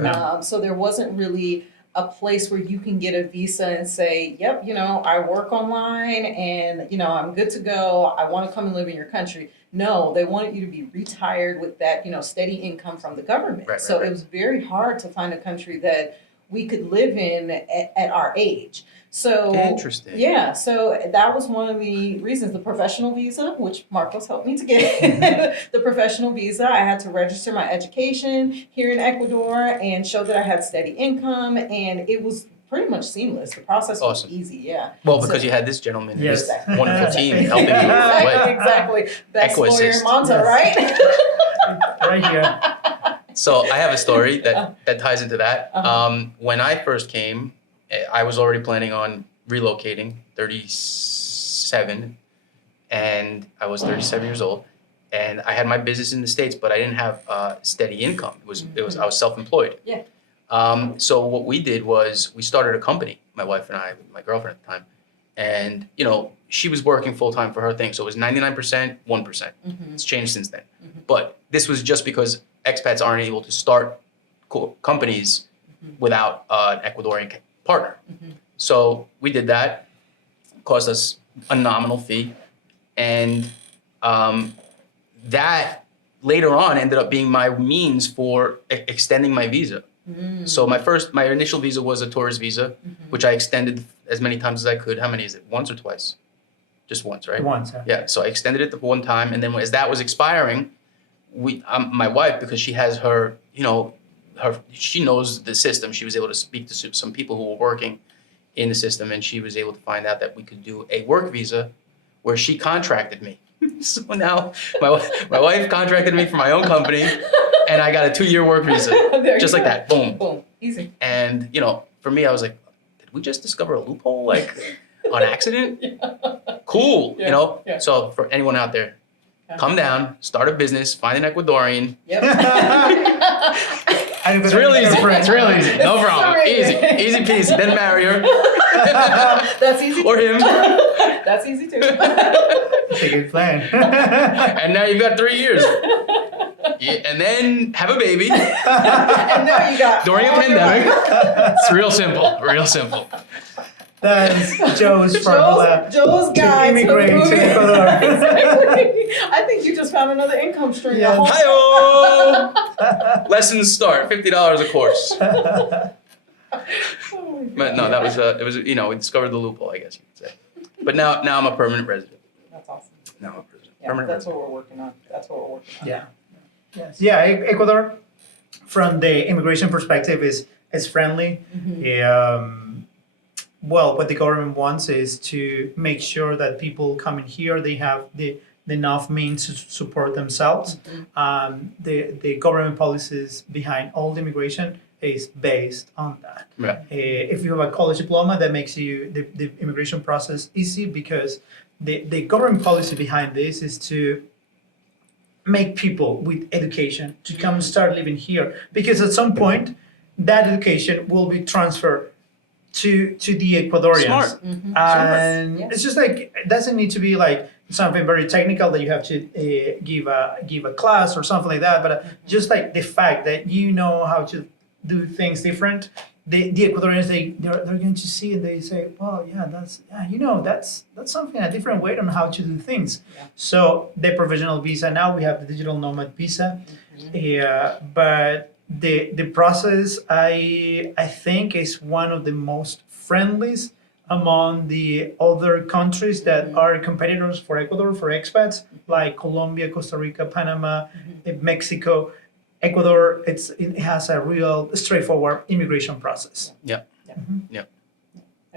So there wasn't really a place where you can get a visa and say, yep, I work online and, I'm good to go. I want to come and live in your country. No, they wanted you to be retired with that, steady income from the government. It was very hard to find a country that we could live in at our age. So interesting. Yeah, so that was one of the reasons. The professional visa, which Marcos helped me to get, the professional visa, I had to register my education here in Ecuador and show that I had steady income, and it was pretty much seamless. The process was easy, yeah. Well, because you had this gentleman in this Exactly. wonderful team helping you along the way. Exactly. Best lawyer in Equassist. Manta, right? Right here. So I have a story that ties into that. When I first came, I was already planning on relocating, 37, and I was 37 years old, and I had my business in the States, but I didn't have steady income. I was self-employed. Yeah. So what we did was we started a company, my wife and I, my girlfriend at the time, and she was working full time for her thing, so it was 99%, 1%. It's changed since then, but this was just because expats aren't able to start companies without an Ecuadorian partner. So we did that. Cost us a nominal fee, and that later on ended up being my means for extending my visa. So my initial visa was a tourist visa, which I extended as many times as I could. How many is it? Once or twice? Just once, right? Once. Yeah. So I extended it the one time, and then as that was expiring, my wife, because she has her, she knows the system. She was able to speak to some people who were working in the system, and she was able to find out that we could do a work visa where she contracted me. So now my wife contracted me for my own company, and I got a 2-year work visa. Just like that. Boom. Boom. Easy. And, for me, I was like, did we just discover a loophole, like, on accident? Cool, Yeah. So for anyone out there, come down, start a business, find an Ecuadorian. Yep. It's real easy. It's real easy. No problem. Easy peasy. Then marry her. That's easy. Or him. That's easy too. That's a good plan. And now you've got 3 years. And then have a baby. And now you got during a pandemic. It's real simple. Real simple. That's Joe's formula. Joe's guide to immigrate to Ecuador. Exactly. I think you just found another income stream. Yeah. Hi-oh! Lessons start, $50 a course. But no, that was we discovered the loophole, I guess you could say. But now I'm a permanent resident. That's awesome. Now I'm a Yeah, permanent that's resident. what we're working on. Yeah. Yes. Yeah. Ecuador, from the immigration perspective, is friendly. Well, what the government wants is to make sure that people coming here, they have the enough means to support themselves. The government policies behind all the immigration is based on that. Right. If you have a college diploma, that makes you the immigration process easy, because the government policy behind this is to make people with education to come and start living here, because at some point that education will be transferred to the Ecuadorians. Smart. And Yeah. it's just like, it doesn't need to be like something very technical that you have to give a class or something like that, but just like the fact that you know how to do things different, the Ecuadorians, they're going to see and they say, well, yeah, that's something, a different way on how to do things. Yeah. So the provisional visa, now we have the digital nomad visa, but the process, I think, is one of the most friendliest among the other countries that are competitors for Ecuador, for expats, like Colombia, Costa Rica, Panama, Mexico. Ecuador, it has a real straightforward immigration process. Yeah. I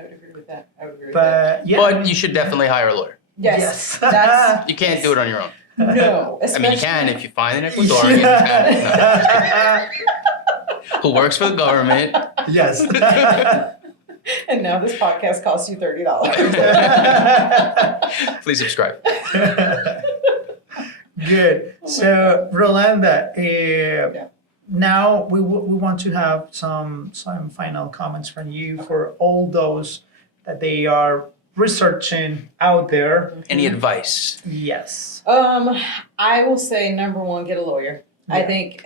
would agree with that. But yeah, But you should definitely hire a lawyer. Yes. Yes. You can't do it on your own. No. I mean, you can if you find an Ecuadorian who works for the government. Yes. And now this podcast costs you $30. Please subscribe. Good. So, Rolanda, now we want to have some final comments from you for all those that they are researching out there. Any advice? Yes. I will say number one, get a lawyer. Yeah. I think,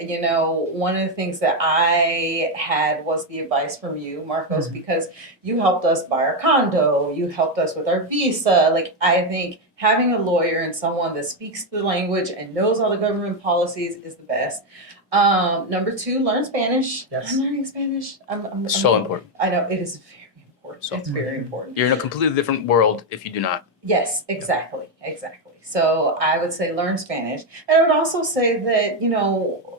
one of the things that I had was the advice from you, Marcos, because you helped us buy our condo, you helped us with our visa. Like, I think having a lawyer and someone that speaks the language and knows all the government policies is the best. Number two, learn Spanish. Yes. I'm learning Spanish. I'm So important. I know, it is very important. So It's very important. You're in a completely different world if you do not. Yes, exactly. So I would say learn Spanish. And I would also say that,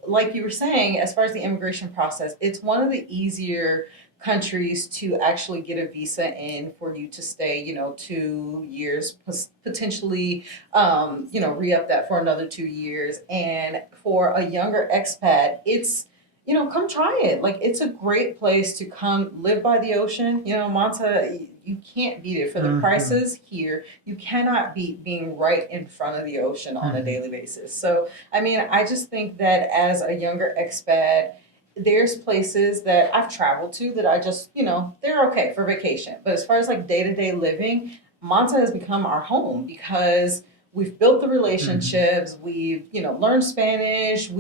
like you were saying, as far as the immigration process, it's one of the easier countries to actually get a visa in for you to stay, 2 years, potentially, re-up that for another 2 years. And for a younger expat, it's, come try it. Like, it's a great place to come live by the ocean. Manta, you can't beat it for the prices here. You cannot beat being right in front of the ocean on a daily basis. So, I mean, I just think that as a younger expat, there's places that I've traveled to that I just, they're okay for vacation. But as far as like day-to-day living, Manta has become our home because we've built the relationships, we've, learned Spanish,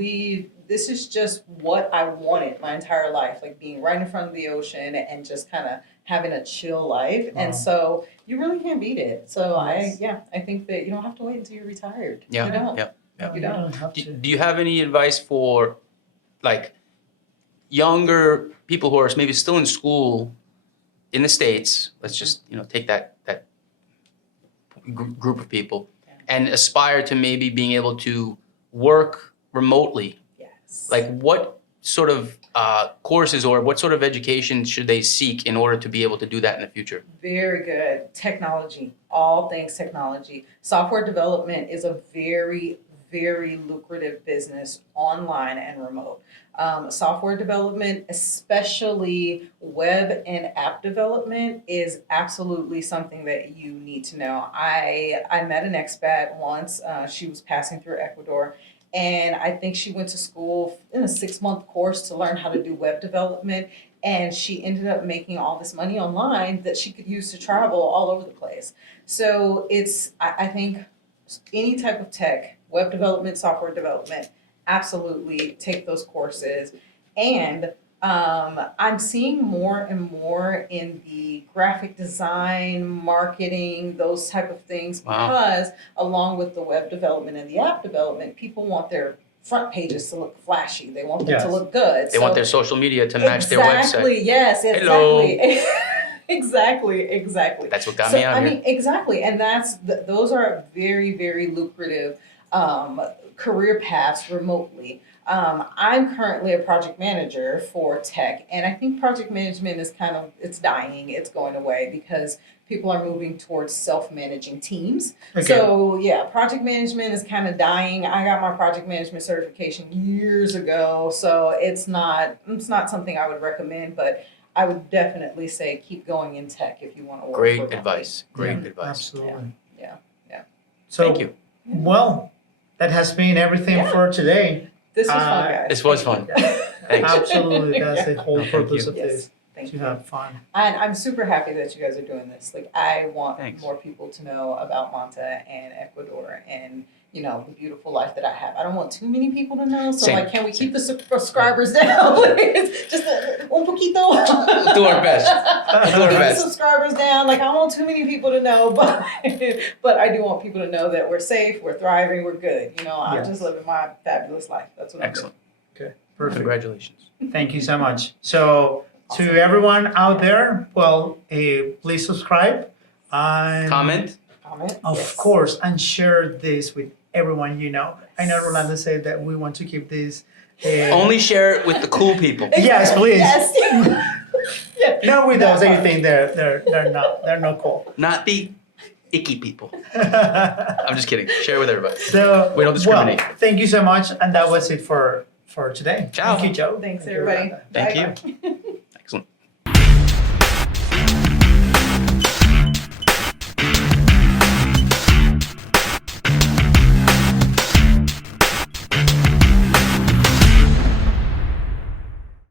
this is just what I wanted my entire life, like being right in front of the ocean and just kind of having a chill life. Wow. And so you really can't beat it. So Yes. I think that you don't have to wait until you're retired. Yeah. You don't. Yeah. You don't. have to. Do you have any advice for like younger people who are maybe still in school in the States? Let's just take that group of people and aspire to maybe being able to work remotely. Yes. Like what sort of courses or what sort of education should they seek in order to be able to do that in the future? Very good. Technology, all things technology. Software development is a very, very lucrative business online and remote. Software development, especially web and app development, is absolutely something that you need to know. I met an expat once. She was passing through Ecuador, and I think she went to school in a 6-month course to learn how to do web development. And she ended up making all this money online that she could use to travel all over the place. So I think any type of tech, web development, software development, absolutely take those courses. And I'm seeing more and more in the graphic design, marketing, those type of things, because along with the web development and the app development, people want their front pages to look flashy. They want them to look good. They want their social media to match their website. Exactly, yes, exactly. Hello. Exactly. That's what got me out here. Exactly. And those are very, very lucrative career paths remotely. I'm currently a project manager for tech, and I think project management is it's dying, it's going away because people are moving towards self-managing teams. Okay. So yeah, project management is kind of dying. I got my project management certification years ago, so it's not something I would recommend, but I would definitely say keep going in tech if you want to work. Great remotely. advice. Great Yeah, advice. Absolutely. Yeah. So, Thank you. Well, that has been everything for today. This was fun, guys. This was fun. Thanks. Absolutely, that's the whole Thank purpose you. of Yes. this, Thank to you. have fun. And I'm super happy that you guys are doing this. Like, I want Thanks. more people to know about Manta and Ecuador and, the beautiful life that I have. I don't want too many people to know. So, Same. can we keep the subscribers down? Just un poquito. We'll do our best. We'll do our Keep the best. subscribers down. Like, I don't want too many people to know, but I do want people to know that we're safe, we're thriving, we're good. I'm Yes. just living my fabulous life. That's what Excellent. Okay, perfect. Congratulations. Thank you so much. So, to everyone out there, please subscribe and Comment. I'm doing. Comment. of Yes. course, and share this with everyone you know. I know Rolanda said that we want to keep this. Only share it with the cool people. Yes, please. Yes. Yeah. No, with That those, part. you think they're not cool. Not the icky people. I'm just kidding. Share it with everybody. So, We don't discriminate. Well, thank you so much, and that was it for today. Ciao. Thank you, Joe. Thanks, Thank you, everybody. Rolanda. Thank you. Bye-bye.